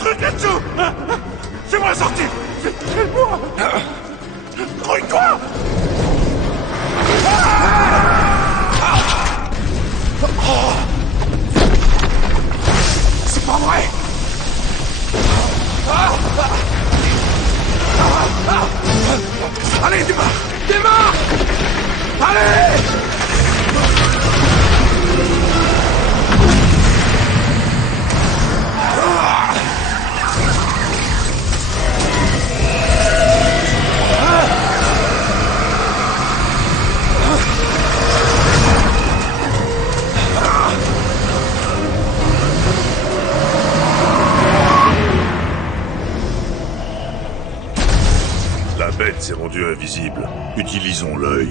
truc là-dessous. Fais-moi la sortie. Fais-moi. Grouille-toi. C'est pas vrai. Allez, démarre. Démarre. Allez. La bête s'est rendue invisible. Utilisons l'œil.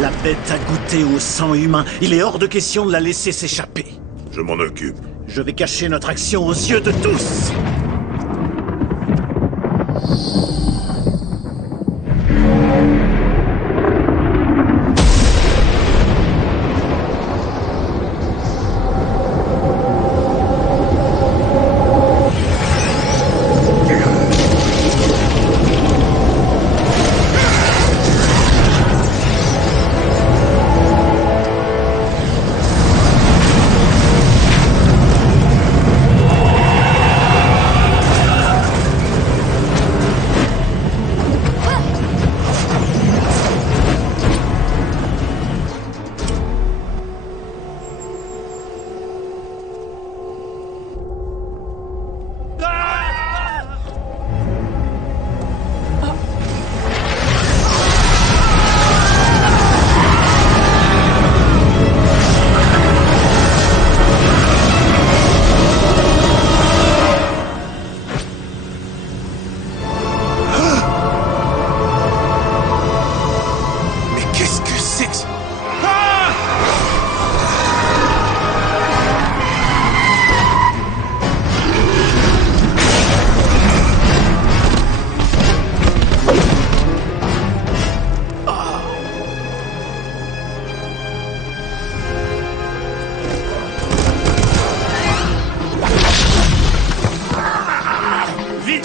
La bête a goûté au sang humain. Il est hors de question de la laisser s'échapper. Je m'en occupe. Je vais cacher notre action aux yeux de tous.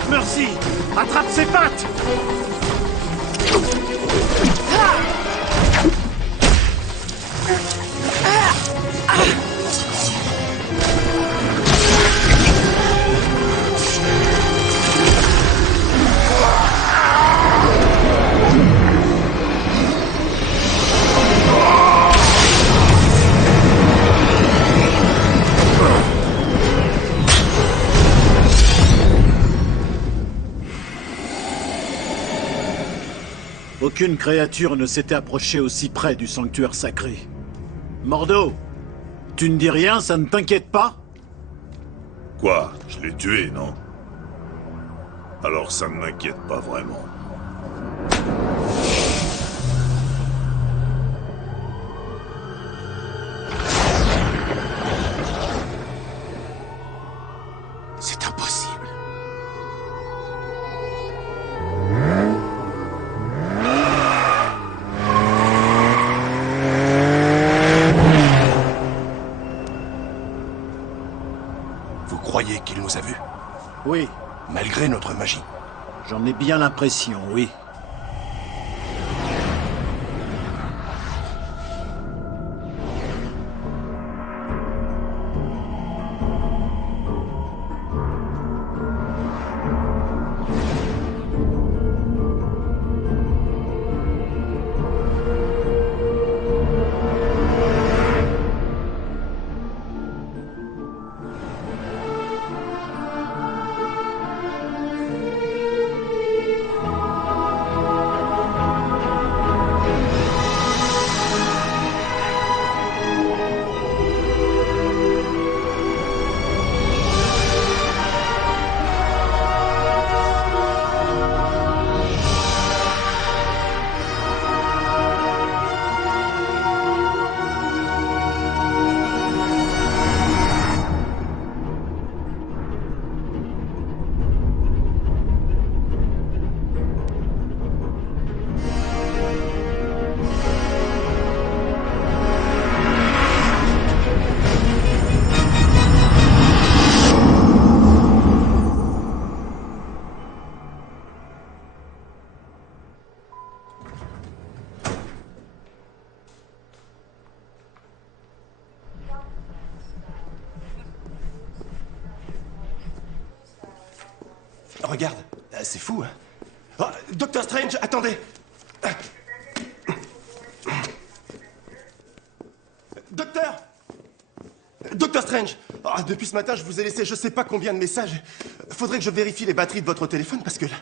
Mercy! Attrape ses pattes! Aucune créature ne s'était approchée aussi près du sanctuaire sacré. Mordo, tu ne dis rien, ça ne t'inquiète pas? Quoi? Je l'ai tué, non? Alors ça ne m'inquiète pas vraiment. C'est impossible. Vous croyez qu'il nous a vus? Oui. Malgré notre magie? J'en ai bien l'impression, oui. Regarde, c'est fou, hein. Oh, Docteur Strange, attendez. Docteur Strange. Oh, depuis ce matin, je vous ai laissé je sais pas combien de messages. Faudrait que je vérifie les batteries de votre téléphone parce que là...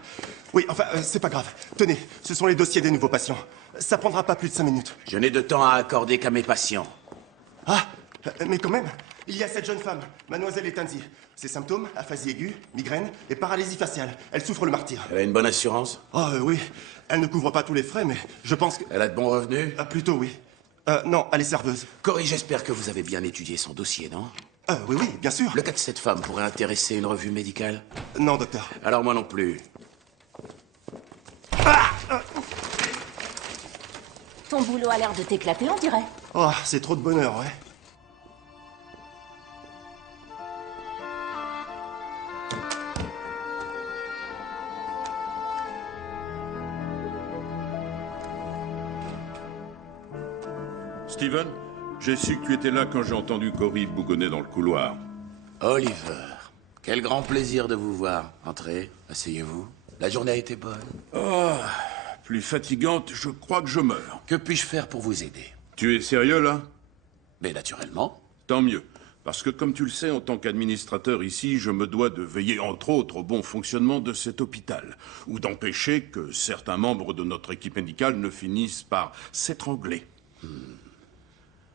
Oui, enfin, c'est pas grave. Tenez, ce sont les dossiers des nouveaux patients. Ça prendra pas plus de 5 minutes. Je n'ai de temps à accorder qu'à mes patients. Ah, mais quand même, il y a cette jeune femme, mademoiselle Etanzi. Ses symptômes, aphasie aiguë, migraine et paralysie faciale. Elle souffre le martyre. Elle a une bonne assurance? Oh, oui. Elle ne couvre pas tous les frais, mais je pense que... Elle a de bons revenus? Plutôt, oui. Non, elle est serveuse. Cory, j'espère que vous avez bien étudié son dossier, non? Oui, oui, bien sûr. Le cas de cette femme pourrait intéresser une revue médicale? Non, docteur. Alors moi non plus. Ton boulot a l'air de t'éclater, on dirait. Oh, c'est trop de bonheur, ouais. Steven, j'ai su que tu étais là quand j'ai entendu Cory bougonner dans le couloir. Oliver, quel grand plaisir de vous voir. Entrez, asseyez-vous. La journée a été bonne. Oh, plus fatigante, je crois que je meurs. Que puis-je faire pour vous aider? Tu es sérieux, là? Mais naturellement. Tant mieux. Parce que, comme tu le sais, en tant qu'administrateur ici, je me dois de veiller, entre autres, au bon fonctionnement de cet hôpital. Ou d'empêcher que certains membres de notre équipe médicale ne finissent par s'étrangler.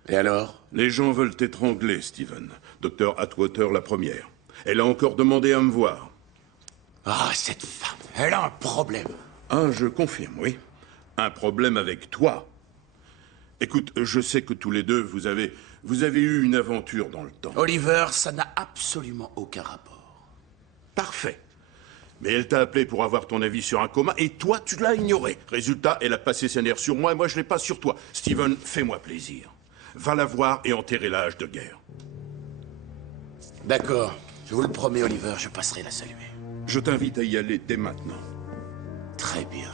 Et alors? Les gens veulent t'étrangler, Steven. Docteur Atwater, la première. Elle a encore demandé à me voir. Ah, cette femme, elle a un problème. Ah, je confirme, oui. Un problème avec toi. Écoute, je sais que tous les deux, vous avez eu une aventure dans le temps. Oliver, ça n'a absolument aucun rapport. Parfait. Mais elle t'a appelé pour avoir ton avis sur un coma, et toi, tu l'as ignoré. Résultat, elle a passé ses nerfs sur moi, et moi, je l'ai pas sur toi. Steven, fais-moi plaisir. Va la voir et enterrer la hache de guerre. D'accord. Je vous le promets, Oliver, je passerai la saluer. Je t'invite à y aller dès maintenant. Très bien.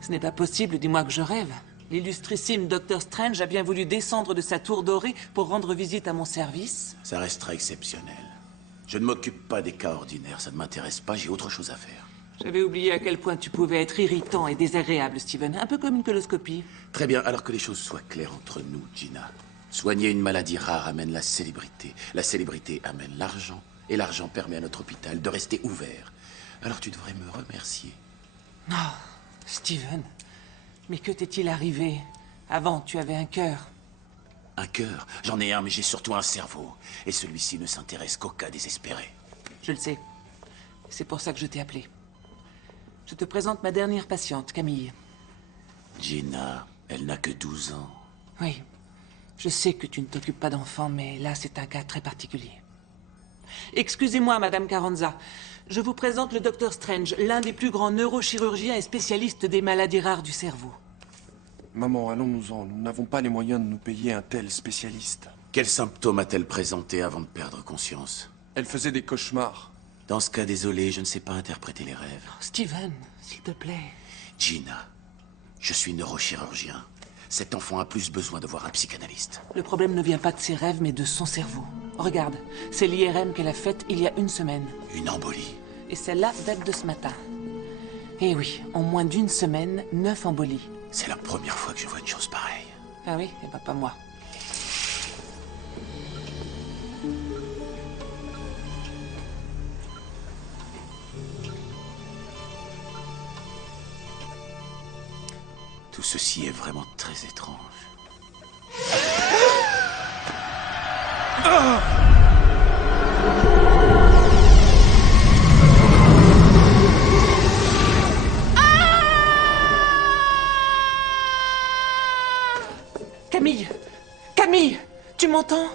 Ce n'est pas possible, dis-moi que je rêve. L'illustrissime Docteur Strange a bien voulu descendre de sa tour dorée pour rendre visite à mon service. Ça restera exceptionnel. Je ne m'occupe pas des cas ordinaires, ça ne m'intéresse pas, j'ai autre chose à faire. J'avais oublié à quel point tu pouvais être irritant et désagréable, Steven. Un peu comme une coloscopie. Très bien, alors que les choses soient claires entre nous, Gina. Soigner une maladie rare amène la célébrité. La célébrité amène l'argent. Et l'argent permet à notre hôpital de rester ouvert. Alors tu devrais me remercier. Oh, Steven. Mais que t'est-il arrivé? Avant, tu avais un cœur. Un cœur? J'en ai un, mais j'ai surtout un cerveau. Et celui-ci ne s'intéresse qu'aux cas désespérés. Je le sais. C'est pour ça que je t'ai appelé. Je te présente ma dernière patiente, Camille. Gina, elle n'a que 12 ans. Oui. Je sais que tu ne t'occupes pas d'enfants, mais là, c'est un cas très particulier. Excusez-moi, Madame Carranza. Je vous présente le Dr Strange, l'un des plus grands neurochirurgiens et spécialistes des maladies rares du cerveau. Maman, allons-nous-en. Nous n'avons pas les moyens de nous payer un tel spécialiste. Quels symptômes a-t-elle présenté avant de perdre conscience? Elle faisait des cauchemars. Dans ce cas, désolé, je ne sais pas interpréter les rêves. Steven, s'il te plaît. Gina, je suis neurochirurgien. Cet enfant a plus besoin de voir un psychanalyste. Le problème ne vient pas de ses rêves, mais de son cerveau. Regarde, c'est l'IRM qu'elle a faite il y a 1 semaine. Une embolie. Et celle-là date de ce matin. Eh oui, en moins d'1 semaine, 9 embolies. C'est la première fois que je vois une chose pareille. Ah oui? Eh ben pas moi. Tout ceci est vraiment très étrange. Camille! Camille! Tu m'entends?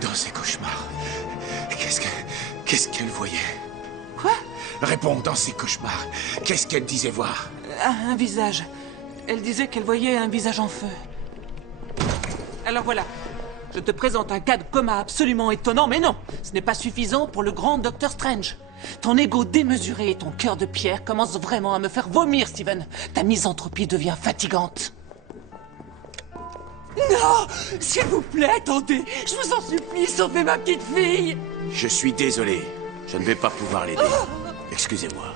Dans ses cauchemars, qu'est-ce qu'elle voyait? Quoi? Réponds, dans ses cauchemars, qu'est-ce qu'elle disait voir? Un visage. Elle disait qu'elle voyait un visage en feu. Alors voilà. Je te présente un cas de coma absolument étonnant, mais non! Ce n'est pas suffisant pour le grand Dr Strange. Ton ego démesuré et ton cœur de pierre commencent vraiment à me faire vomir, Steven. Ta misanthropie devient fatigante. Non! S'il vous plaît, attendez! Je vous en supplie, sauvez ma petite fille! Je suis désolé. Je ne vais pas pouvoir l'aider. Excusez-moi.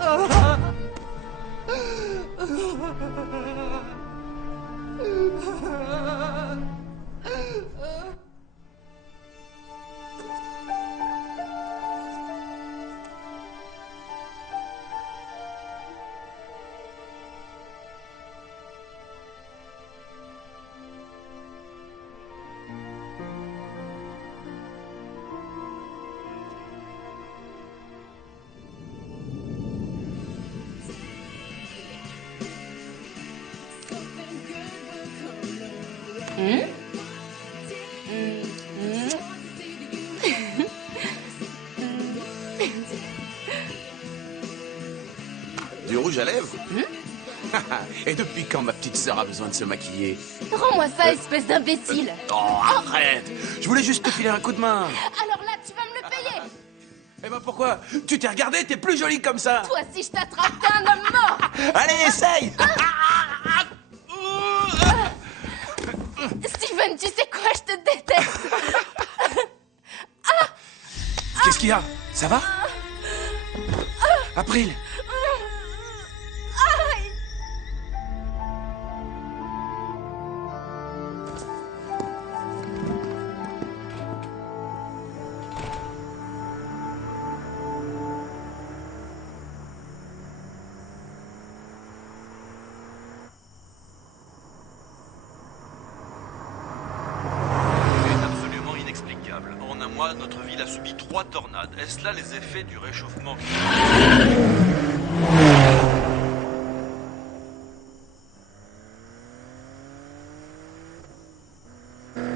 Du rouge à lèvres? Et depuis quand ma petite sœur a besoin de se maquiller? Rends-moi ça, espèce d'imbécile. Oh, arrête! Je voulais juste te filer un coup de main. Alors là, tu vas me le payer. Eh ben pourquoi? Tu t'es regardé, t'es plus jolie comme ça. Toi, si je t'attrape, t'es un homme mort. Allez, essaye. Steven, tu sais quoi, je te déteste. Qu'est-ce qu'il y a? Ça va? April. En un mois, notre ville a subi 3 tornades. Est-ce là les effets du réchauffement climatique?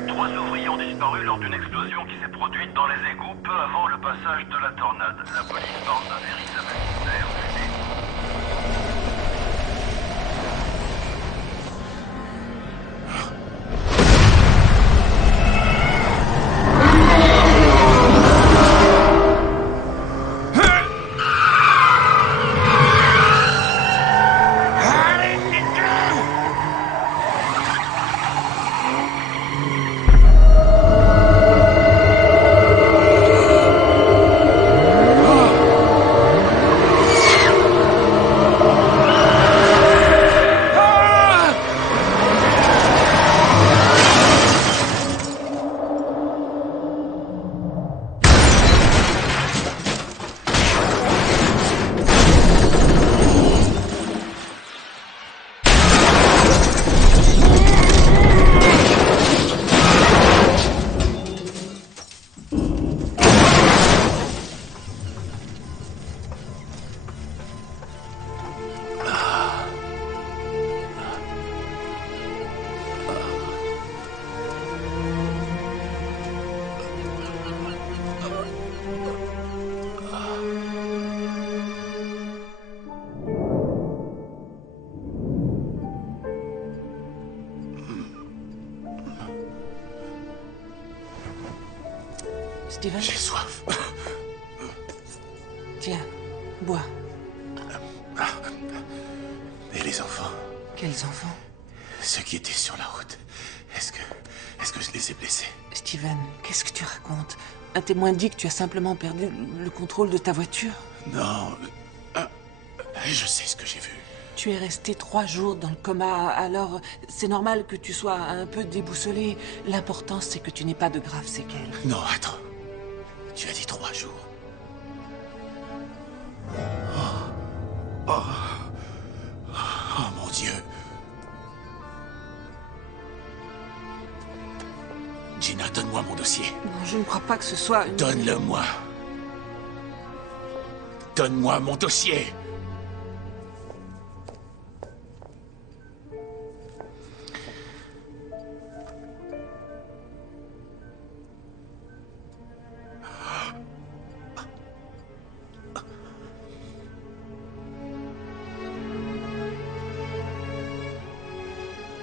3 ouvriers ont disparu lors d'une explosion qui s'est produite dans les égouts peu avant le passage de la tornade. La police parle d'un véritable mystère. Steven? J'ai soif. Tiens, bois. Et les enfants? Quels enfants? Ceux qui étaient sur la route. Est-ce que je les ai blessés? Steven, qu'est-ce que tu racontes? Un témoin dit que tu as simplement perdu le contrôle de ta voiture. Non. Je sais ce que j'ai vu. Tu es resté 3 jours dans le coma, alors c'est normal que tu sois un peu déboussolé. L'important, c'est que tu n'aies pas de graves séquelles. Non, attends. Tu as dit 3 jours. Oh mon Dieu. Gina, donne-moi mon dossier. Non, je ne crois pas que ce soit une... Donne-le-moi. Donne-moi mon dossier.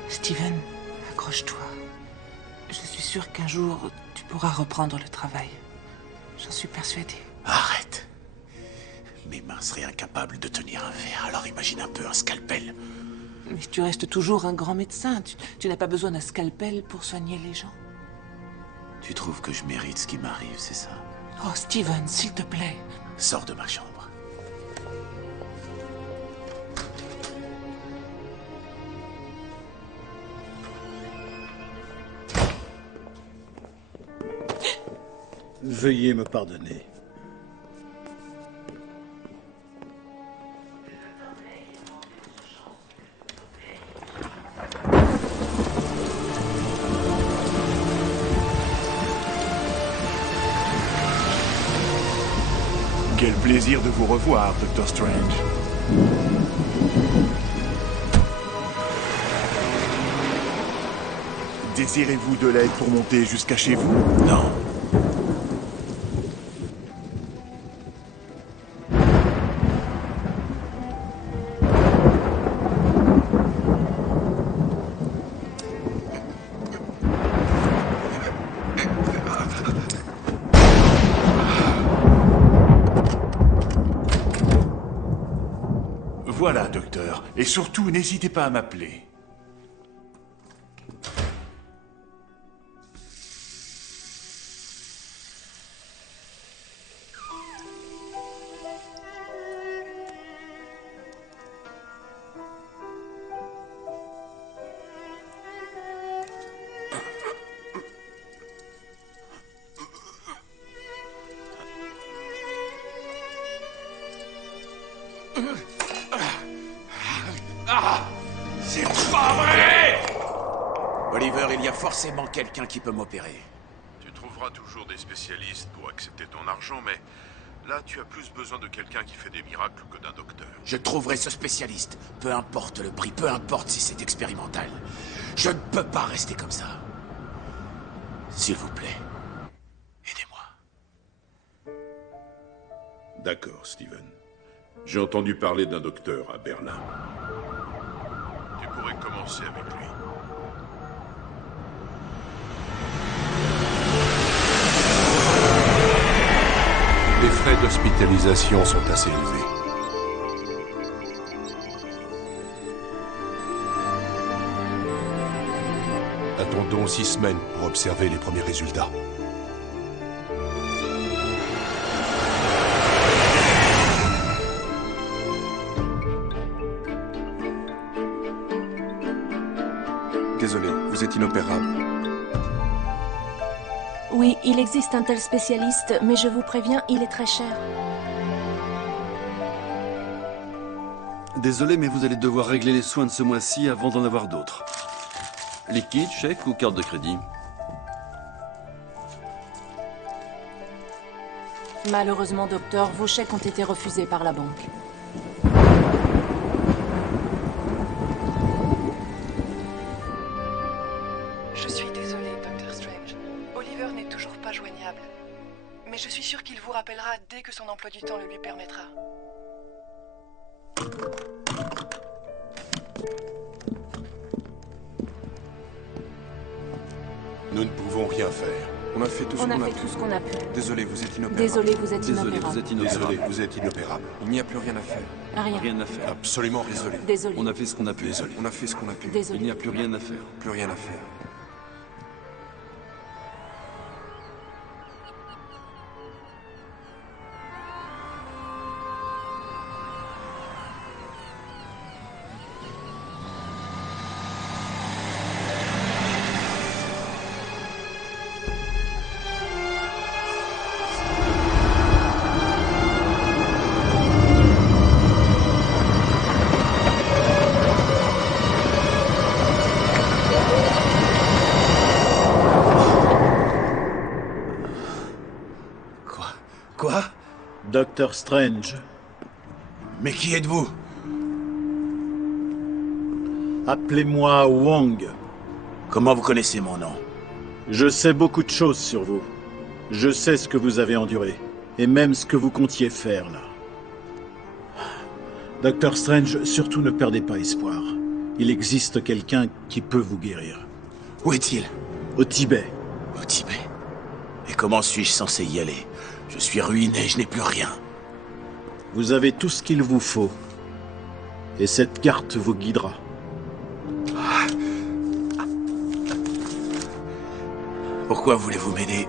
Steven, accroche-toi. Je suis sûre qu'un jour, tu pourras reprendre le travail. J'en suis persuadée. Arrête. Mes mains seraient incapables de tenir un verre, alors imagine un peu un scalpel. Mais tu restes toujours un grand médecin. Tu n'as pas besoin d'un scalpel pour soigner les gens. Tu trouves que je mérite ce qui m'arrive, c'est ça? Oh, Steven, s'il te plaît. Sors de ma chambre. Veuillez me pardonner. Quel plaisir de vous revoir, Dr. Strange. Désirez-vous de l'aide pour monter jusqu'à chez vous? Non. Voilà, docteur. Et surtout, n'hésitez pas à m'appeler. C'est pas vrai! Oliver, il y a forcément quelqu'un qui peut m'opérer. Tu trouveras toujours des spécialistes pour accepter ton argent, mais là, tu as plus besoin de quelqu'un qui fait des miracles que d'un docteur. Je trouverai ce spécialiste. Peu importe le prix, peu importe si c'est expérimental. Je ne peux pas rester comme ça. S'il vous plaît, aidez-moi. D'accord, Steven. J'ai entendu parler d'un docteur à Berlin. Tu pourrais commencer avec lui. Les frais d'hospitalisation sont assez élevés. Attendons 6 semaines pour observer les premiers résultats. Désolé, vous êtes inopérable. Oui, il existe un tel spécialiste, mais je vous préviens, il est très cher. Désolé, mais vous allez devoir régler les soins de ce mois-ci avant d'en avoir d'autres. Liquide, chèque ou carte de crédit? Malheureusement, docteur, vos chèques ont été refusés par la banque. Je suis désolée, Dr. Strange. Oliver n'est toujours pas joignable. Mais je suis sûre qu'il vous rappellera dès que son emploi du temps le lui permettra. Nous ne pouvons rien faire. On a fait tout ce On qu'on a a fait pu. tout ce qu'on a pu. Désolé, vous êtes inopérable. Désolé, vous êtes Désolé, inopérable. vous êtes inopérable. Désolé, vous êtes inopérable. Il n'y a plus rien à faire. Rien. Rien à faire. Absolument rien. Désolé. Désolé. On a fait ce qu'on a pu. Désolé. On a fait ce qu'on a pu. Désolé. Il n'y a plus rien à faire. Plus rien à faire. Quoi? Docteur Strange. Mais qui êtes-vous? Appelez-moi Wong. Comment vous connaissez mon nom? Je sais beaucoup de choses sur vous. Je sais ce que vous avez enduré. Et même ce que vous comptiez faire, là. Docteur Strange, surtout ne perdez pas espoir. Il existe quelqu'un qui peut vous guérir. Où est-il? Au Tibet. Au Tibet? Et comment suis-je censé y aller? Je suis ruiné, je n'ai plus rien. Vous avez tout ce qu'il vous faut. Et cette carte vous guidera. Pourquoi voulez-vous m'aider?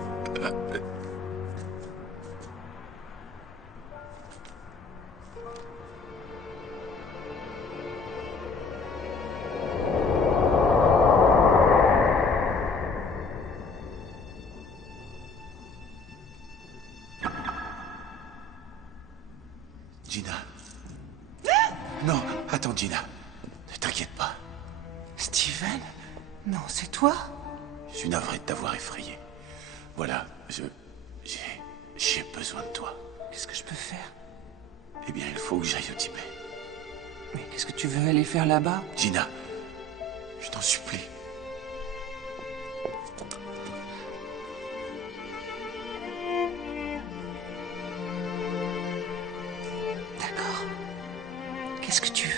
Gina. Non, attends, Gina. Ne t'inquiète pas. Steven? Non, c'est toi? Je suis navré de t'avoir effrayé. Voilà, j'ai besoin de toi. Qu'est-ce que je peux faire? Eh bien, il faut que j'aille au Tibet. Mais qu'est-ce que tu veux aller faire là-bas? Gina, je t'en supplie. D'accord. Qu'est-ce que tu veux?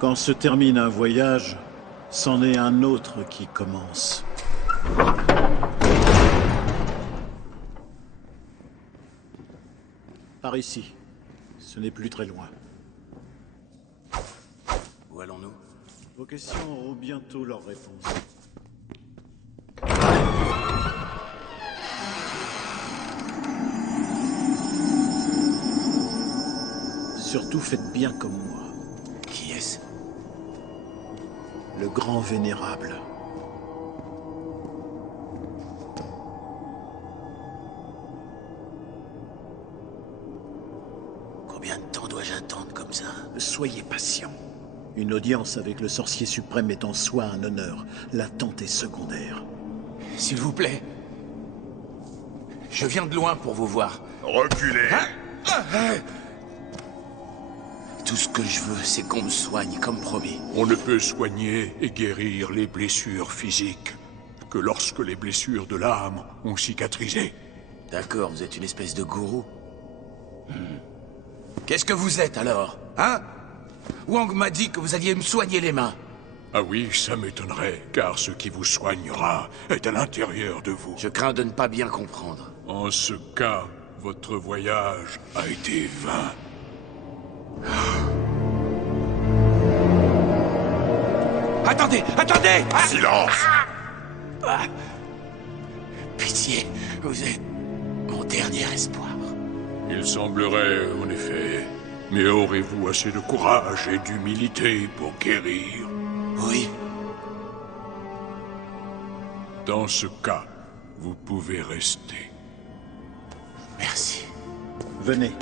Quand se termine un voyage, c'en est un autre qui commence. Par ici. Ce n'est plus très loin. Où allons-nous? Vos questions auront bientôt leur réponse. Surtout faites bien comme moi. Qui est-ce? Le grand vénérable. Combien de temps dois-je attendre comme ça? Soyez patient. Une audience avec le sorcier suprême est en soi un honneur. L'attente est secondaire. S'il vous plaît. Je viens de loin pour vous voir. Reculez. Tout ce que je veux, c'est qu'on me soigne, comme promis. On ne peut soigner et guérir les blessures physiques que lorsque les blessures de l'âme ont cicatrisé. D'accord, vous êtes une espèce de gourou. Qu'est-ce que vous êtes, alors? Hein? Wang m'a dit que vous alliez me soigner les mains. Ah oui, ça m'étonnerait, car ce qui vous soignera est à l'intérieur de vous. Je crains de ne pas bien comprendre. En ce cas, votre voyage a été vain. Attendez, attendez! Silence! Pitié, vous êtes mon dernier espoir. Il semblerait, en effet. Mais aurez-vous assez de courage et d'humilité pour guérir? Oui. Dans ce cas, vous pouvez rester. Merci. Venez.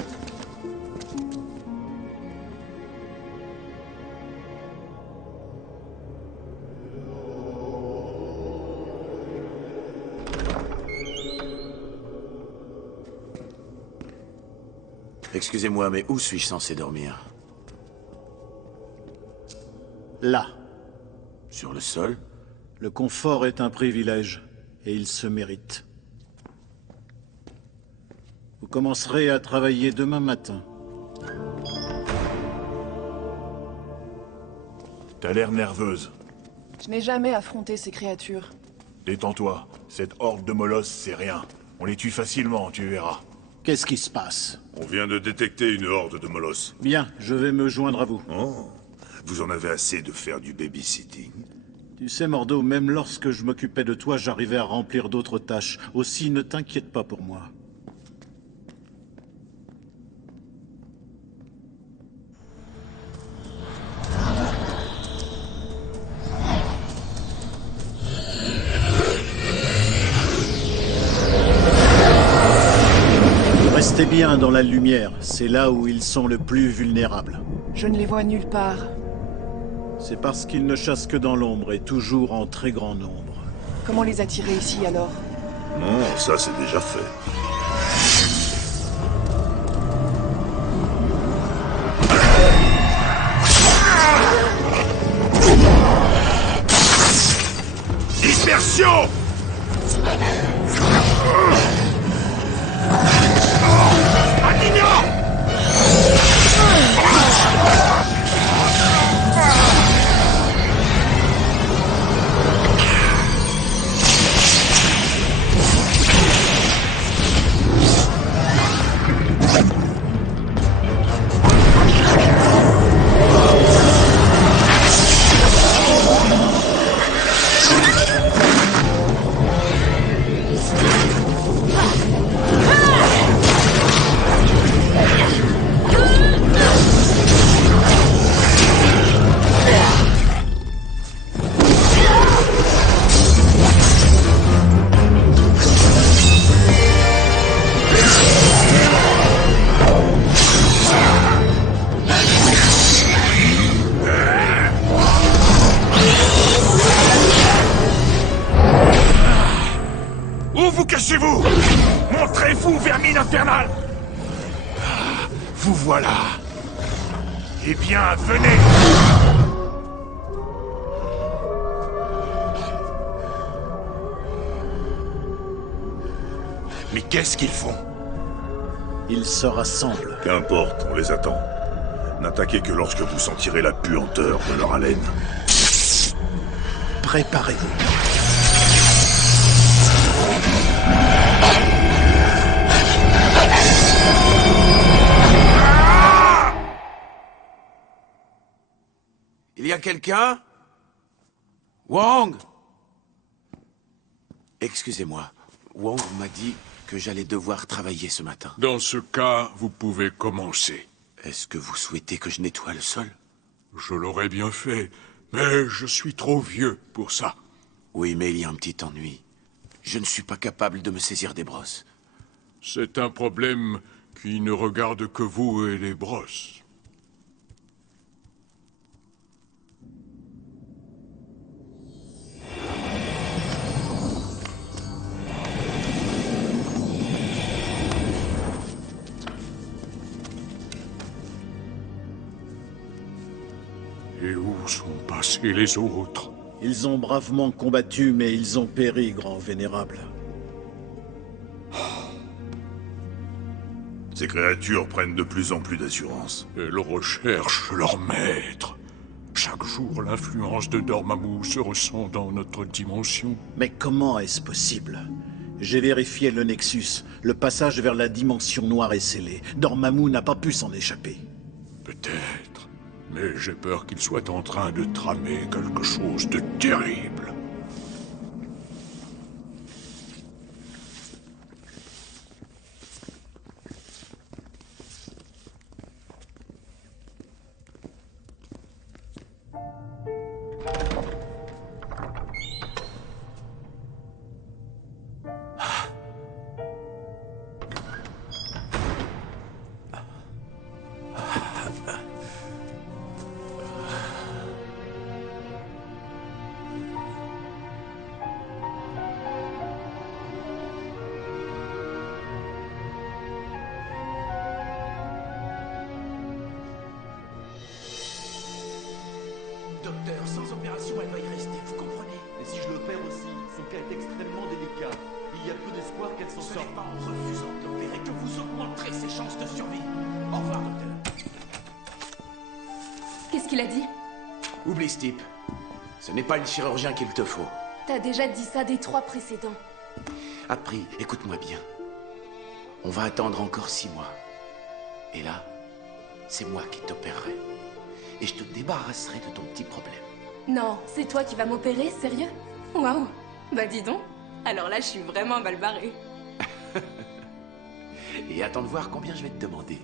Excusez-moi, mais où suis-je censé dormir? Là. Sur le sol? Le confort est un privilège, et il se mérite. Vous commencerez à travailler demain matin. T'as l'air nerveuse. Je n'ai jamais affronté ces créatures. Détends-toi. Cette horde de molosses, c'est rien. On les tue facilement, tu verras. Qu'est-ce qui se passe? On vient de détecter une horde de molosses. Bien, je vais me joindre à vous. Oh, vous en avez assez de faire du babysitting? Tu sais, Mordo, même lorsque je m'occupais de toi, j'arrivais à remplir d'autres tâches. Aussi, ne t'inquiète pas pour moi. Restez bien dans la lumière, c'est là où ils sont le plus vulnérables. Je ne les vois nulle part. C'est parce qu'ils ne chassent que dans l'ombre et toujours en très grand nombre. Comment les attirer ici alors? Non, ça c'est déjà fait. Dispersion! Où vous cachez-vous? Montrez-vous, vermine infernale! Vous voilà. Eh bien, venez! Mais qu'est-ce qu'ils font? Ils se rassemblent. Qu'importe, on les attend. N'attaquez que lorsque vous sentirez la puanteur de leur haleine. Préparez-vous. Il y a quelqu'un? Wang! Excusez-moi, Wang m'a dit que j'allais devoir travailler ce matin. Dans ce cas, vous pouvez commencer. Est-ce que vous souhaitez que je nettoie le sol? Je l'aurais bien fait, mais je suis trop vieux pour ça. Oui, mais il y a un petit ennui. Je ne suis pas capable de me saisir des brosses. C'est un problème qui ne regarde que vous et les brosses. Et où sont passés les autres? Ils ont bravement combattu, mais ils ont péri, grand vénérable. Ces créatures prennent de plus en plus d'assurance. Elles recherchent leur maître. Chaque jour, l'influence de Dormammu se ressent dans notre dimension. Mais comment est-ce possible? J'ai vérifié le Nexus. Le passage vers la dimension noire est scellé. Dormammu n'a pas pu s'en échapper. Peut-être. Mais j'ai peur qu'il soit en train de tramer quelque chose de terrible. Docteur, sans opération, elle va y rester, vous comprenez? Et si je l'opère aussi, son cas est extrêmement délicat. Il y a peu d'espoir qu'elle s'en sorte. Ce n'est pas en refusant d'opérer que vous augmenterez ses chances de survie. Au revoir, docteur. Qu'est-ce qu'il a dit? Oublie ce type. Ce n'est pas le chirurgien qu'il te faut. T'as déjà dit ça des 3 précédents. Après, écoute-moi bien. On va attendre encore 6 mois. Et là, c'est moi qui t'opérerai. Et je te débarrasserai de ton petit problème. Non, c'est toi qui vas m'opérer, sérieux? Waouh. Bah dis donc. Alors là, je suis vraiment mal barrée. Et attends de voir combien je vais te demander.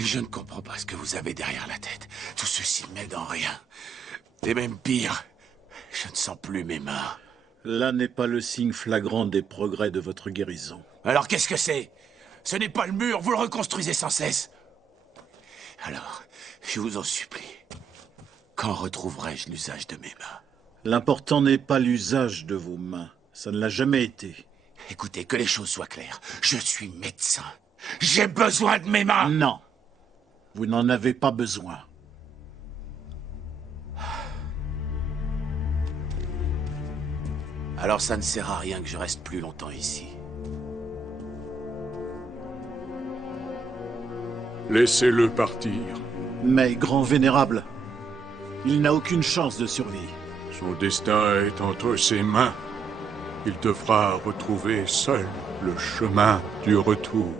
Je ne comprends pas ce que vous avez derrière la tête. Tout ceci m'aide en rien. Et même pire, je ne sens plus mes mains. Là n'est pas le signe flagrant des progrès de votre guérison. Alors qu'est-ce que c'est? Ce n'est pas le mur, vous le reconstruisez sans cesse. Alors, je vous en supplie, quand retrouverai-je l'usage de mes mains? L'important n'est pas l'usage de vos mains. Ça ne l'a jamais été. Écoutez, que les choses soient claires. Je suis médecin. J'ai besoin de mes mains! Non. Vous n'en avez pas besoin. Alors ça ne sert à rien que je reste plus longtemps ici. Laissez-le partir. Mais, grand vénérable, il n'a aucune chance de survie. Son destin est entre ses mains. Il devra retrouver seul le chemin du retour.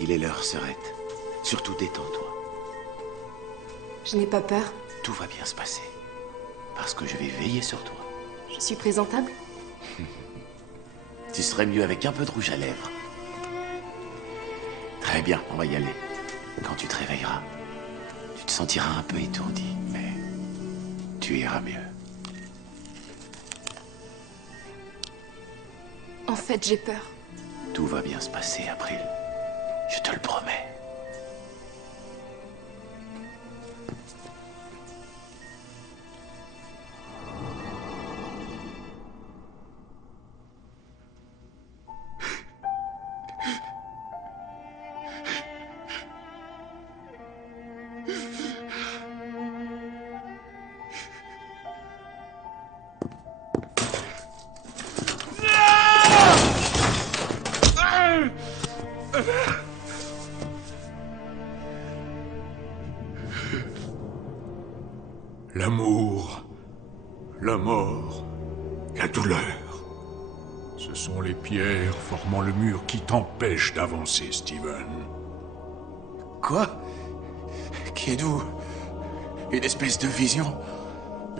Il est l'heure, Sœurette. Surtout détends-toi. Je n'ai pas peur. Tout va bien se passer. Parce que je vais veiller sur toi. Je suis présentable? Tu serais mieux avec un peu de rouge à lèvres. Très bien, on va y aller. Quand tu te réveilleras, tu te sentiras un peu étourdi, mais tu iras mieux. En fait, j'ai peur. Tout va bien se passer, April. Je te le promets. L'amour, la mort, la douleur. Ce sont les pierres formant le mur qui t'empêchent d'avancer, Steven. Quoi? Qui êtes-vous? Une espèce de vision?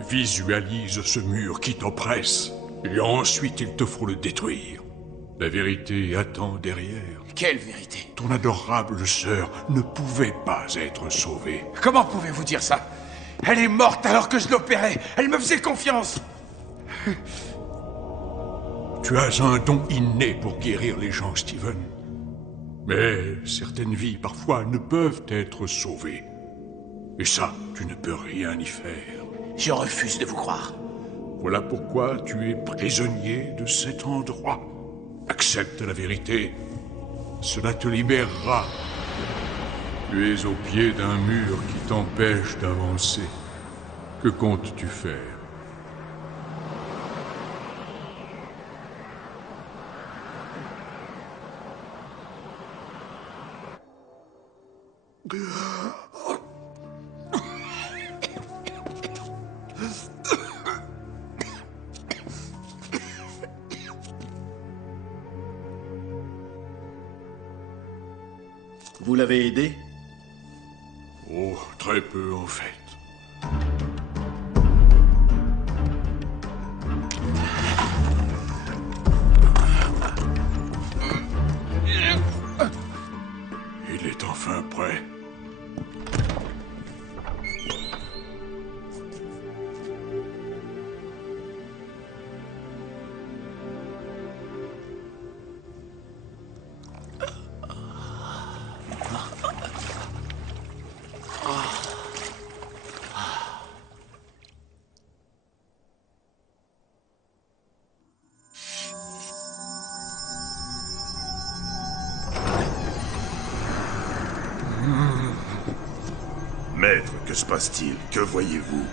Visualise ce mur qui t'oppresse, et ensuite il te faut le détruire. La vérité attend derrière. Quelle vérité? Ton adorable sœur ne pouvait pas être sauvée. Comment pouvez-vous dire ça? Elle est morte alors que je l'opérais. Elle me faisait confiance. Tu as un don inné pour guérir les gens, Steven. Mais certaines vies, parfois, ne peuvent être sauvées. Et ça, tu ne peux rien y faire. Je refuse de vous croire. Voilà pourquoi tu es prisonnier de cet endroit. Accepte la vérité. Cela te libérera. Tu es au pied d'un mur qui t'empêche d'avancer. Que comptes-tu faire? Vous l'avez aidé? Oh, très peu en fait. Il est enfin prêt. Maître, que se passe-t-il? Que voyez-vous?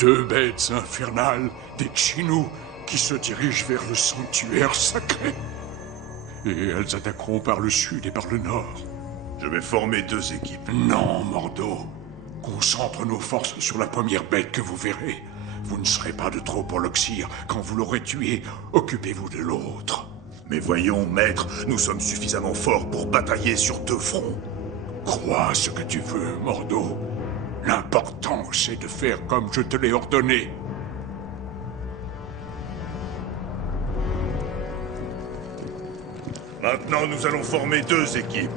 Deux bêtes infernales, des Chinous, qui se dirigent vers le sanctuaire sacré. Et elles attaqueront par le sud et par le nord. Je vais former deux équipes. Non, Mordo. Concentre nos forces sur la première bête que vous verrez. Vous ne serez pas de trop pour l'Oxyre. Quand vous l'aurez tué, occupez-vous de l'autre. Mais voyons, maître, nous sommes suffisamment forts pour batailler sur deux fronts. Crois ce que tu veux, Mordo. L'important, c'est de faire comme je te l'ai ordonné. Maintenant, nous allons former deux équipes.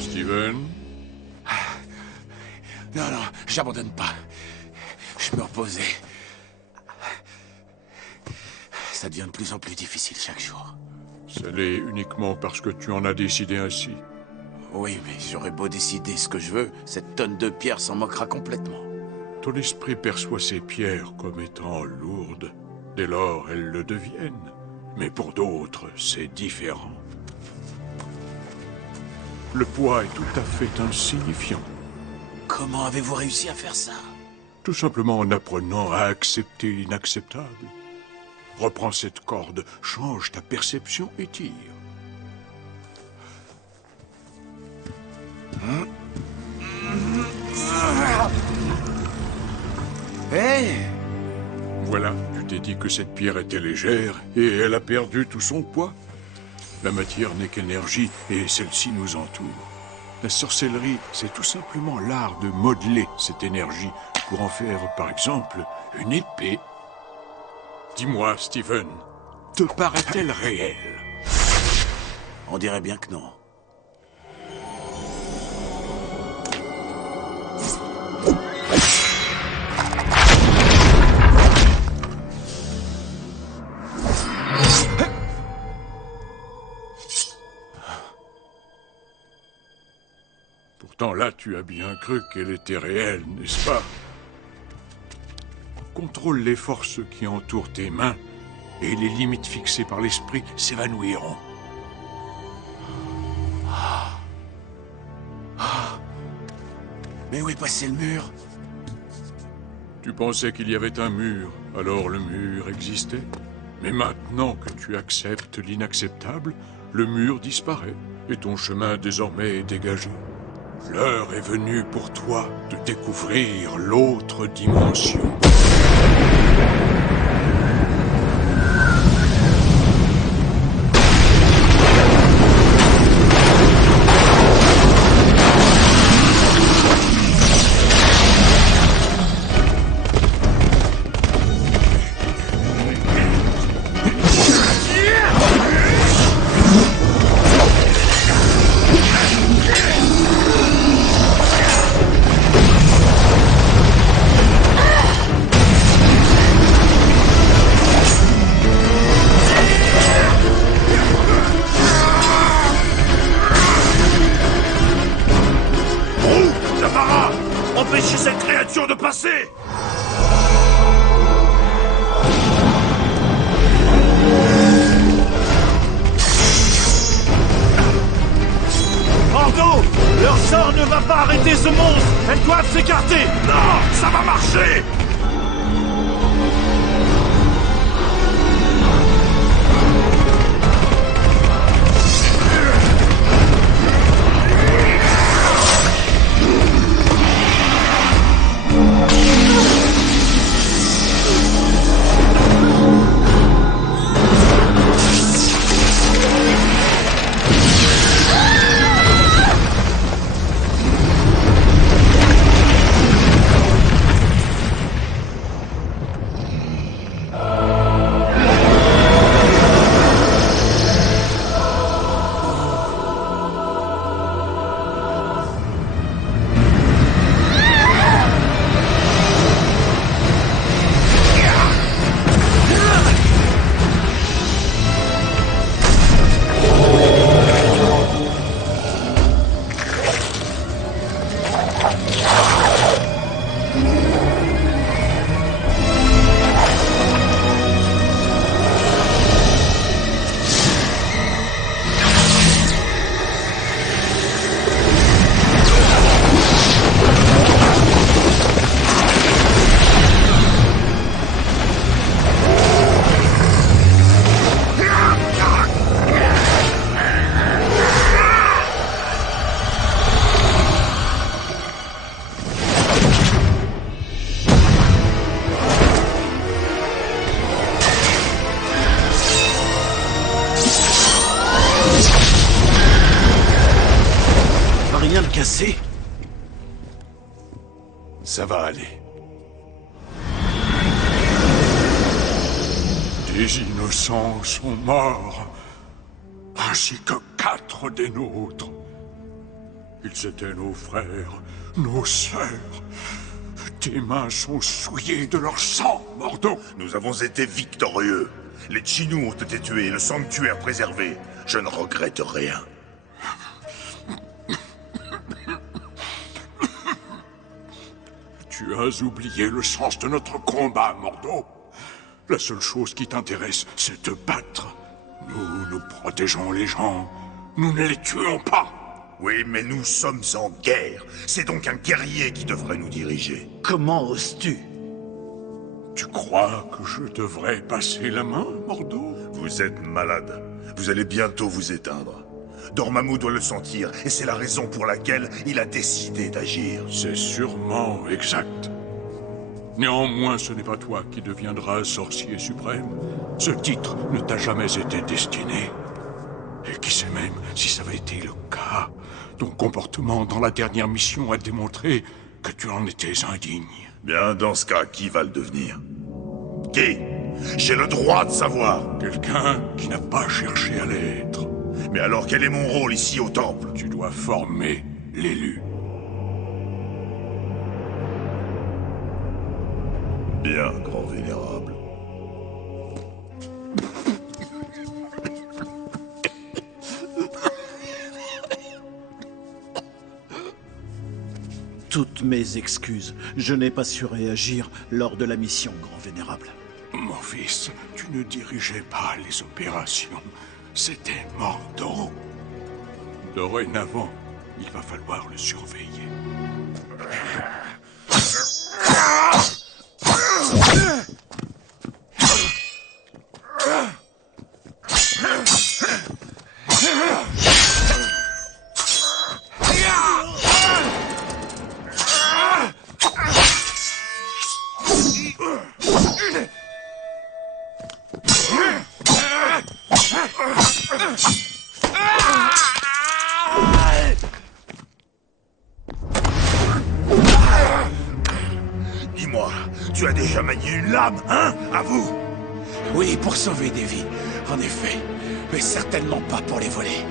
Steven? Non, j'abandonne pas. Je me reposais. Ça devient de plus en plus difficile chaque jour. Ça l'est uniquement parce que tu en as décidé ainsi. Oui, mais j'aurais beau décider ce que je veux, cette tonne de pierre s'en moquera complètement. ton esprit perçoit ces pierres comme étant lourdes, dès lors elles le deviennent. Mais pour d'autres, c'est différent. Le poids est tout à fait insignifiant. Comment avez-vous réussi à faire ça? Tout simplement en apprenant à accepter l'inacceptable. Reprends cette corde, change ta perception et tire. Hé! Voilà, tu t'es dit que cette pierre était légère et elle a perdu tout son poids. La matière n'est qu'énergie et celle-ci nous entoure. La sorcellerie, c'est tout simplement l'art de modeler cette énergie pour en faire, par exemple, une épée. Dis-moi, Stephen, te paraît-elle réelle? On dirait bien que non. Pourtant là, tu as bien cru qu'elle était réelle, n'est-ce pas? Contrôle les forces qui entourent tes mains, et les limites fixées par l'esprit s'évanouiront. Mais où est passé le mur? Tu pensais qu'il y avait un mur, alors le mur existait. Mais maintenant que tu acceptes l'inacceptable, le mur disparaît, et ton chemin désormais est dégagé. L'heure est venue pour toi de découvrir l'autre dimension. Empêchez cette créature de passer! Mordo! Leur sort ne va pas arrêter ce monstre! Elles doivent s'écarter! Non! Ça va marcher! Rien de cassé? Ça va aller. Des innocents sont morts, ainsi que 4 des nôtres. Ils étaient nos frères, nos sœurs. Tes mains sont souillées de leur sang, Mordo. Nous avons été victorieux. Les Chinous ont été tués, le sanctuaire préservé. Je ne regrette rien. Tu Tu as oublié le sens de notre combat, Mordo. La seule chose qui t'intéresse, c'est de battre. Nous protégeons les gens. Nous ne les tuons pas. Oui, mais nous sommes en guerre. C'est donc un guerrier qui devrait nous diriger. Comment oses-tu? Tu crois que je devrais passer la main, Mordo? Vous êtes malade. Vous allez bientôt vous éteindre. Dormammu doit le sentir, et c'est la raison pour laquelle il a décidé d'agir. C'est sûrement exact. Néanmoins, ce n'est pas toi qui deviendras sorcier suprême. Ce titre ne t'a jamais été destiné. Et qui sait même si ça avait été le cas. Ton comportement dans la dernière mission a démontré que tu en étais indigne. Bien, dans ce cas, qui va le devenir? Qui? J'ai le droit de savoir. Quelqu'un qui n'a pas cherché à l'être. Mais alors quel est mon rôle ici au temple? Tu dois former l'élu. Bien, grand vénérable. Toutes mes excuses. Je n'ai pas su réagir lors de la mission, grand vénérable. Mon fils, tu ne dirigeais pas les opérations. C'était Mordo. Dorénavant, il va falloir le surveiller. Dis-moi, tu as déjà manié une lame, hein? À vous? Oui, pour sauver des vies, en effet. Mais certainement pas pour les voler.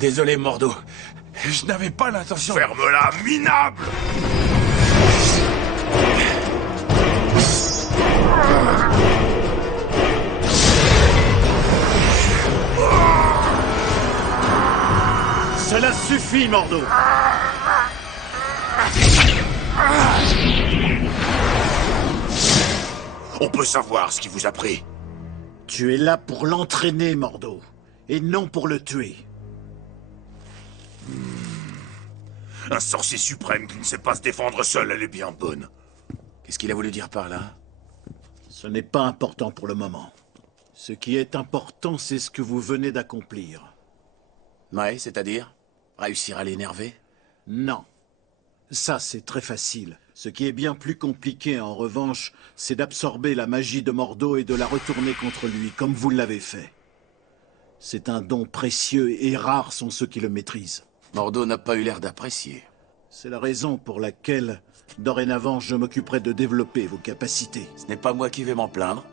Désolé, Mordo. Je n'avais pas l'intention... Ferme-la, minable! Cela suffit, Mordo. On peut savoir ce qui vous a pris. Tu es là pour l'entraîner, Mordo, et non pour le tuer. Un sorcier suprême qui ne sait pas se défendre seul, elle est bien bonne. Qu'est-ce qu'il a voulu dire par là? Ce n'est pas important pour le moment. Ce qui est important, c'est ce que vous venez d'accomplir. Ouais, c'est-à-dire? Réussir à l'énerver? Non. Ça, c'est très facile. Ce qui est bien plus compliqué, en revanche, c'est d'absorber la magie de Mordo et de la retourner contre lui, comme vous l'avez fait. C'est un don précieux et rares sont ceux qui le maîtrisent. Mordo n'a pas eu l'air d'apprécier. C'est la raison pour laquelle, dorénavant, je m'occuperai de développer vos capacités. Ce n'est pas moi qui vais m'en plaindre.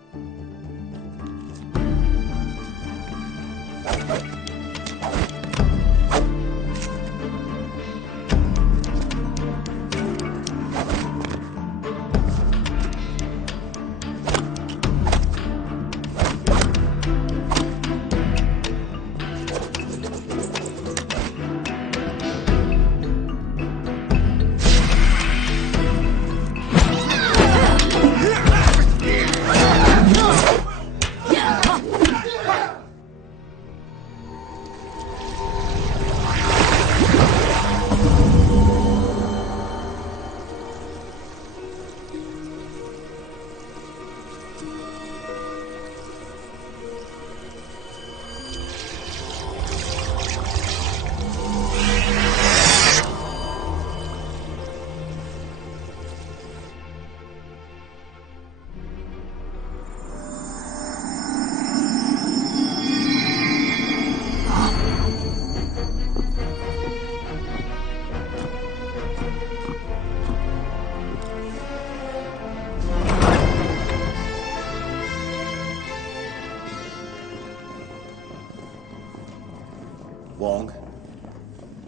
Wong,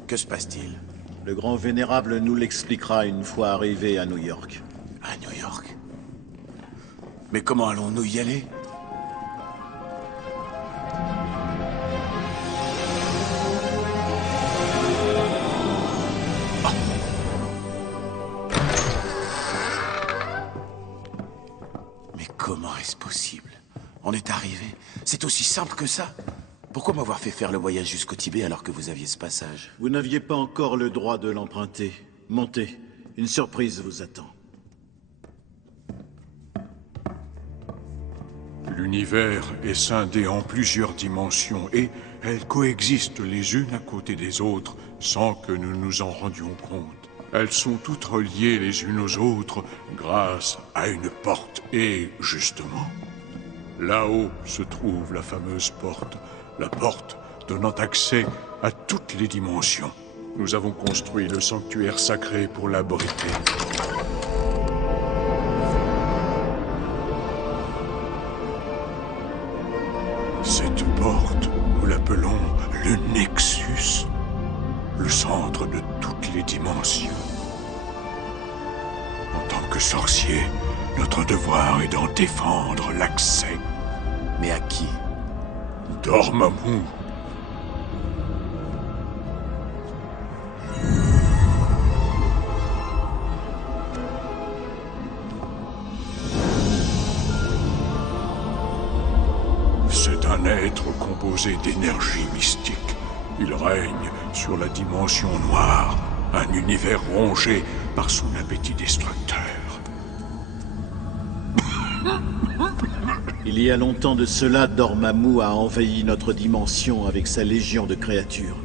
que se passe-t-il? Le grand vénérable nous l'expliquera une fois arrivé à New York. À New York? Mais comment allons-nous y aller? Mais comment est-ce possible? On est arrivé. C'est aussi simple que ça. Pourquoi m'avoir fait faire le voyage jusqu'au Tibet alors que vous aviez ce passage? Vous n'aviez pas encore le droit de l'emprunter. Montez. Une surprise vous attend. L'univers est scindé en plusieurs dimensions et elles coexistent les unes à côté des autres sans que nous nous en rendions compte. Elles sont toutes reliées les unes aux autres grâce à une porte. Et justement, là-haut se trouve la fameuse porte. La porte donnant accès à toutes les dimensions. Nous avons construit le sanctuaire sacré pour l'abriter. Cette porte, nous l'appelons le Nexus, le centre de toutes les dimensions. En tant que sorcier, notre devoir est d'en défendre l'accès. Mais à qui? Dormammu. C'est un être composé d'énergie mystique. Il règne sur la dimension noire, un univers rongé par son appétit destructeur. Il y a longtemps de cela, Dormammu a envahi notre dimension avec sa légion de créatures.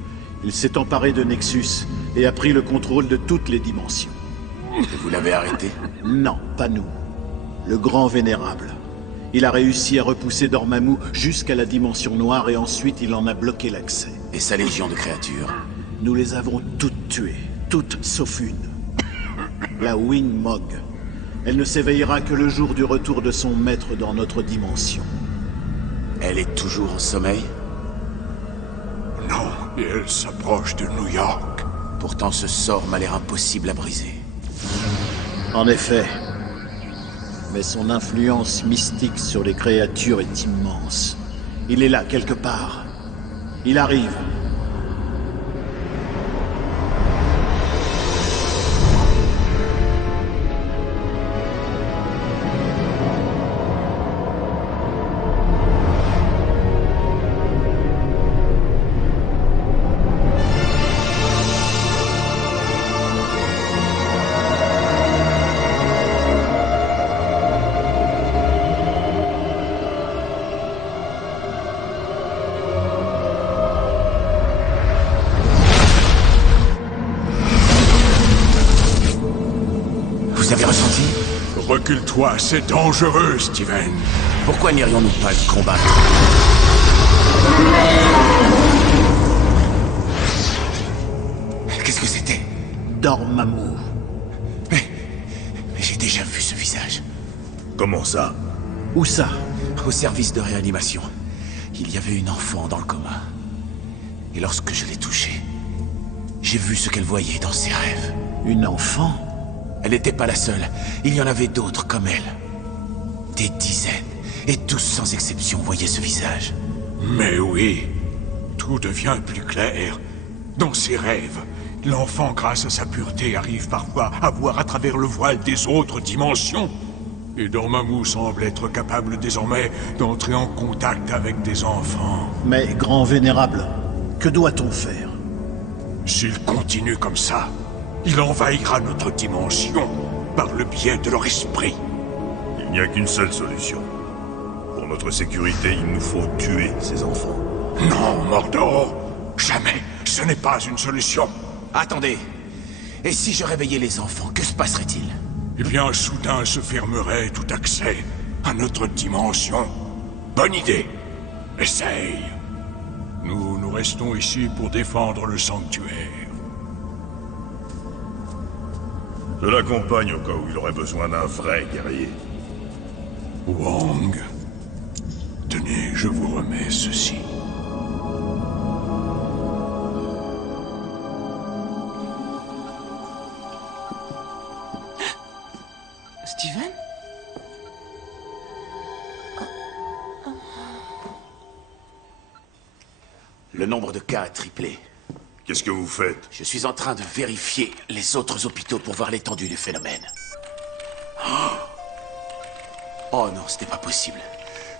Il s'est emparé de Nexus et a pris le contrôle de toutes les dimensions. Et vous l'avez arrêté? Non, pas nous. Le grand vénérable. Il a réussi à repousser Dormammu jusqu'à la dimension noire et ensuite il en a bloqué l'accès. Et sa légion de créatures? Nous les avons toutes tuées. Toutes sauf une. La Wing Mog. Elle ne s'éveillera que le jour du retour de son maître dans notre dimension. Elle est toujours en sommeil? Non, et elle s'approche de New York. Pourtant ce sort m'a l'air impossible à briser. En effet. Mais son influence mystique sur les créatures est immense. Il est là quelque part. Il arrive. Recule-toi, c'est dangereux, Steven. Pourquoi n'irions-nous pas le combattre? Qu'est-ce que c'était? Dormammu. Mais j'ai déjà vu ce visage. Comment ça? Où ça? Au service de réanimation. Il y avait une enfant dans le coma. Et lorsque je l'ai touchée, j'ai vu ce qu'elle voyait dans ses rêves. Une enfant? Elle n'était pas la seule. Il y en avait d'autres comme elle. Des dizaines. Et tous, sans exception, voyaient ce visage. Mais oui, tout devient plus clair. Dans ses rêves, l'enfant, grâce à sa pureté, arrive parfois à voir à travers le voile des autres dimensions. Et Dormammu semble être capable désormais d'entrer en contact avec des enfants. Mais, grand vénérable, que doit-on faire? S'il continue comme ça, il envahira notre dimension par le biais de leur esprit. Il n'y a qu'une seule solution. Pour notre sécurité, il nous faut tuer ces enfants. Non, Mordor, jamais. Ce n'est pas une solution. Attendez. Et si je réveillais les enfants, que se passerait-il? Eh bien, soudain se fermerait tout accès à notre dimension. Bonne idée. Essaye. Nous restons ici pour défendre le sanctuaire. Je l'accompagne au cas où il aurait besoin d'un vrai guerrier. Wong, tenez, je vous remets ceci. Le nombre de cas a triplé. Qu'est-ce que vous faites? Je suis en train de vérifier les autres hôpitaux pour voir l'étendue du phénomène. Oh non, ce n'est pas possible.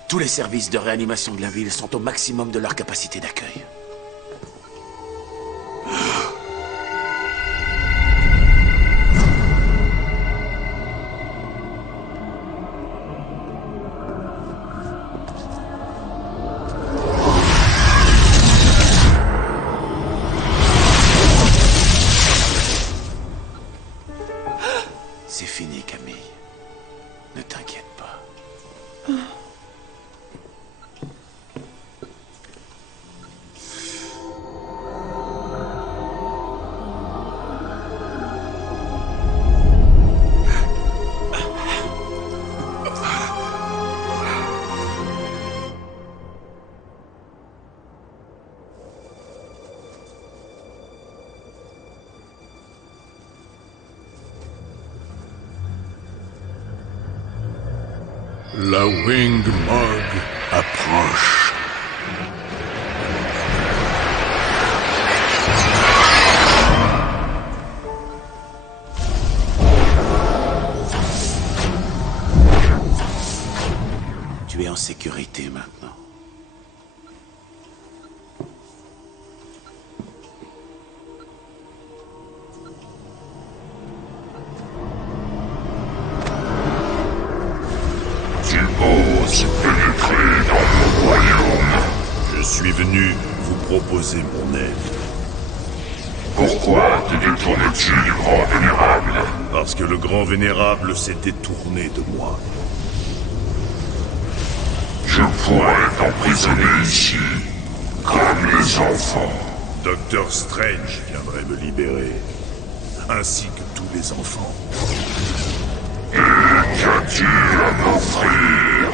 Tous les services de réanimation de la ville sont au maximum de leur capacité d'accueil. C'est fini, Camille. Ne t'inquiète pas. La Winged Mog approche. Tu es en sécurité maintenant. Tu oses pénétrer dans mon royaume. Je suis venu vous proposer mon aide. Pourquoi te détournes-tu du Grand Vénérable? Parce que le Grand Vénérable s'est détourné de moi. Je pourrais t'emprisonner ici, comme les enfants. Docteur Strange viendrait me libérer, ainsi que tous les enfants. Et qu'as-tu à m'offrir?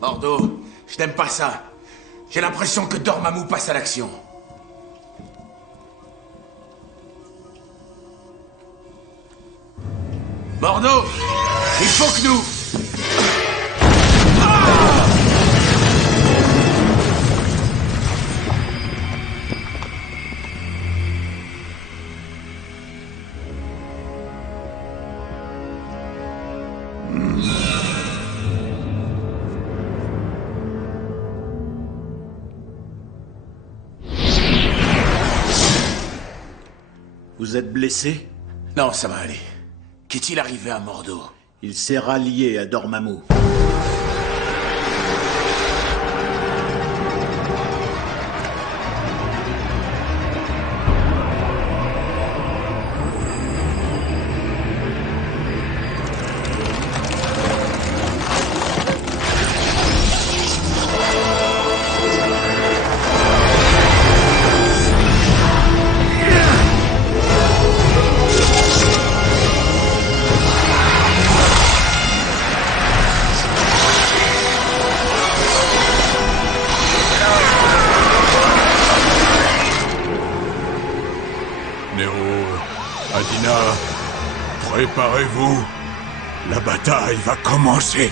Mordo, je n'aime pas ça. J'ai l'impression que Dormammu passe à l'action. Mordo, il faut que nous... Vous êtes blessé? Non, ça va aller. Qu'est-il arrivé à Mordo? Il s'est rallié à Dormammu. Adina, préparez-vous. La bataille va commencer.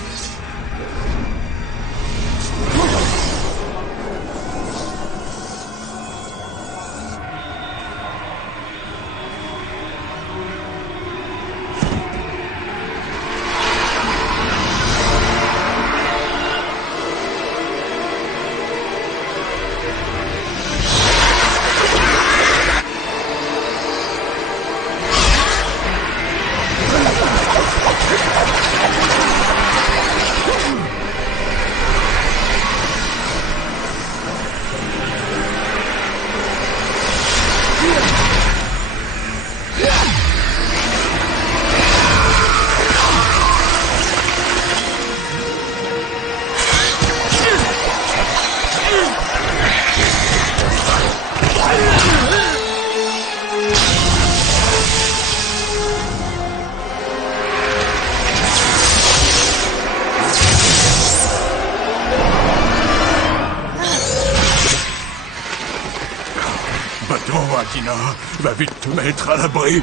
Va vite te mettre à l'abri.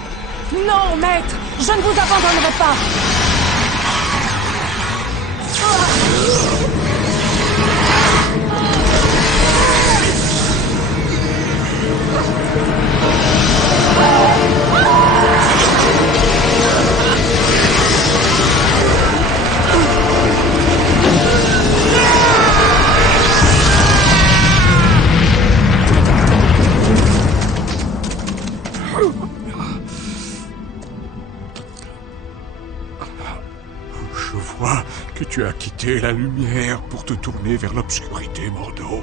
Non, maître, je ne vous abandonnerai pas. Je vois que tu as quitté la lumière pour te tourner vers l'obscurité, Mordo.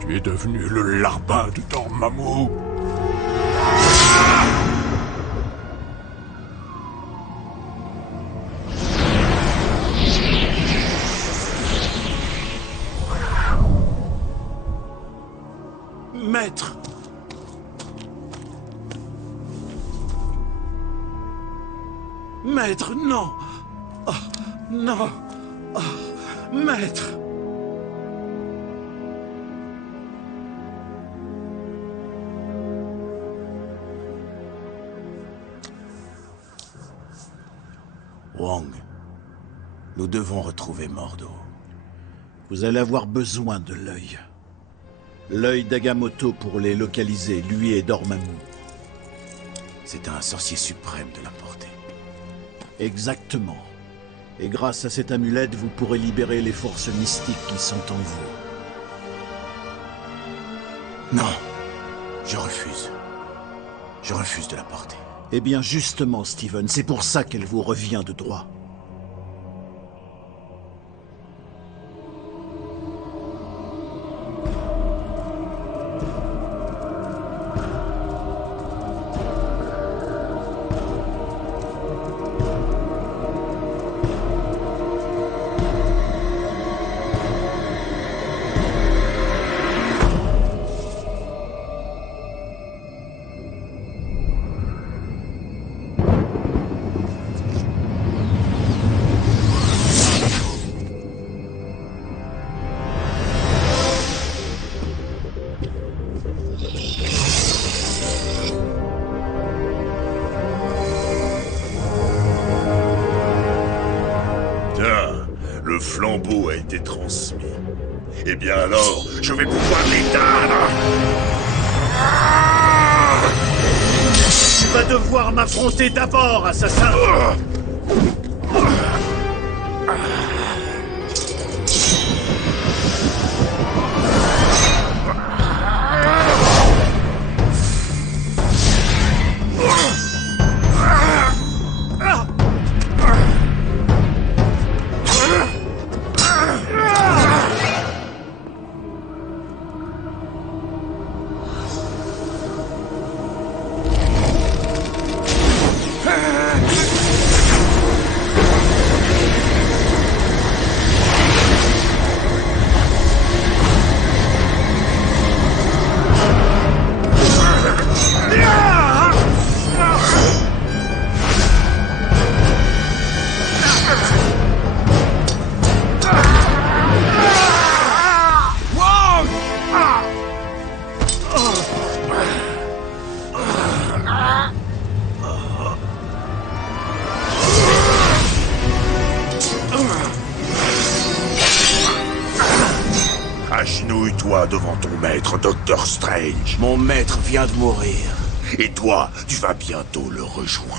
Tu es devenu le larbin de Dormammu. Maître! Maître, non! Oh, non! Oh, maître! Wong, nous devons retrouver Mordo. Vous allez avoir besoin de l'œil. L'œil d'Agamotto pour les localiser, lui et Dormammu. C'est un sorcier suprême de la portée. Exactement. Et grâce à cette amulette, vous pourrez libérer les forces mystiques qui sont en vous. Non, je refuse. Je refuse de la porter. Eh bien justement, Steven, c'est pour ça qu'elle vous revient de droit. Le flambeau a été transmis. Eh bien alors, je vais pouvoir l'éteindre. Tu vas devoir m'affronter d'abord, assassin. Agenouille-toi devant ton maître, Docteur Strange. Mon maître vient de mourir. Et toi, tu vas bientôt le rejoindre.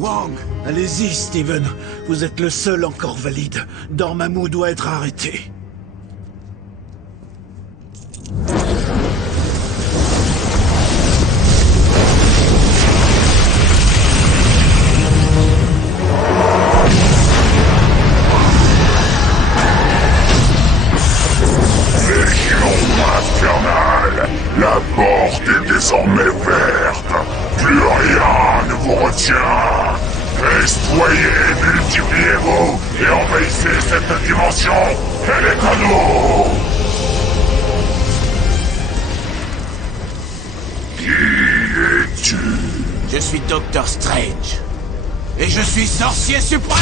Wang! Allez-y, Steven. Vous êtes le seul encore valide. Dormammu doit être arrêté. La porte est désormais verte. Plus rien ne vous retient. Festoyez, multipliez-vous et envahissez cette dimension. Elle est à nous. Qui es-tu? Je suis Docteur Strange. Et je suis sorcier suprême!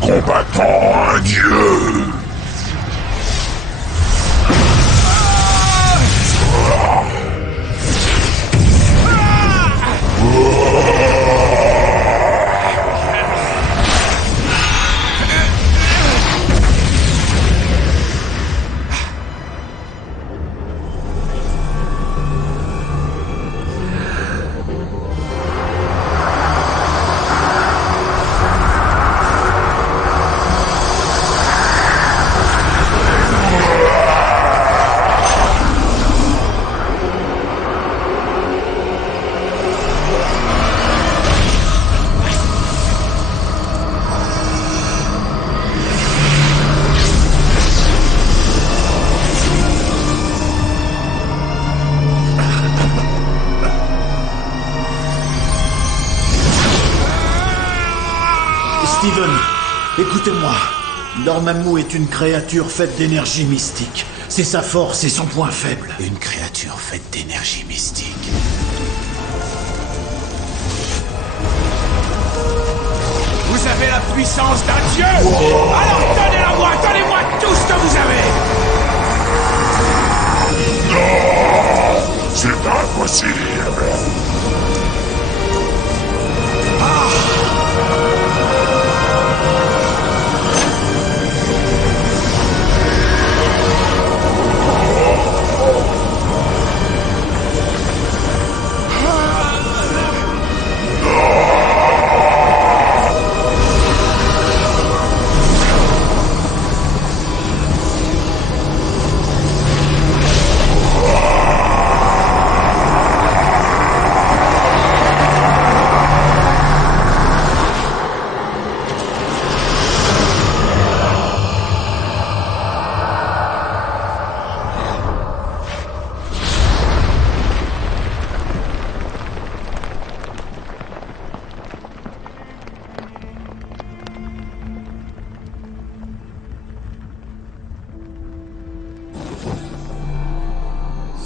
Combattant un dieu. Steven, écoutez-moi. Dormammu est une créature faite d'énergie mystique. C'est sa force et son point faible. Une créature faite d'énergie mystique. Vous avez la puissance d'un dieu! Alors donnez-la-moi! Donnez-moi tout ce que vous avez! Non! C'est impossible!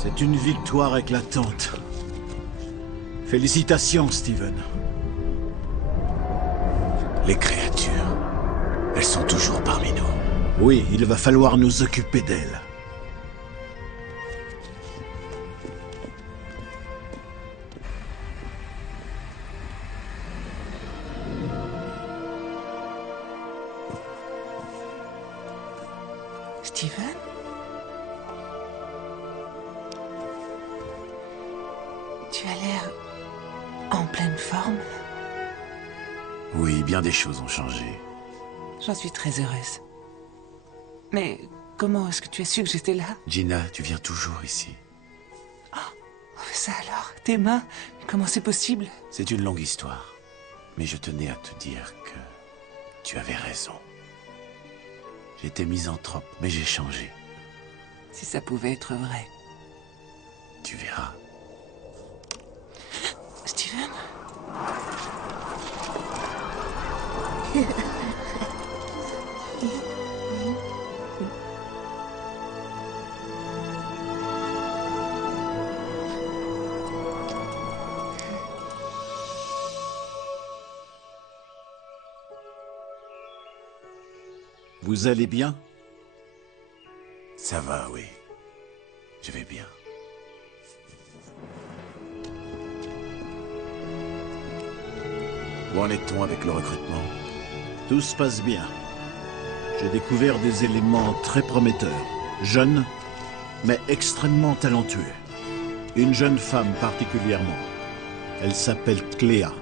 C'est une victoire éclatante. Félicitations, Steven. Les créatures, elles sont toujours parmi nous. Oui, il va falloir nous occuper d'elles. Steven? Tu as l'air en pleine forme. Oui, bien des choses ont changé. J'en suis très heureuse. Mais comment est-ce que tu as su que j'étais là? Gina, tu viens toujours ici. Ça alors? Tes mains? Comment c'est possible? C'est une longue histoire. Mais je tenais à te dire que tu avais raison. J'étais misanthrope, mais j'ai changé. Si ça pouvait être vrai. Tu verras. Steven? Vous allez bien? Ça va, oui. Je vais bien. Où en est-on avec le recrutement? Tout se passe bien. J'ai découvert des éléments très prometteurs. Jeunes, mais extrêmement talentueux. Une jeune femme particulièrement. Elle s'appelle Cléa.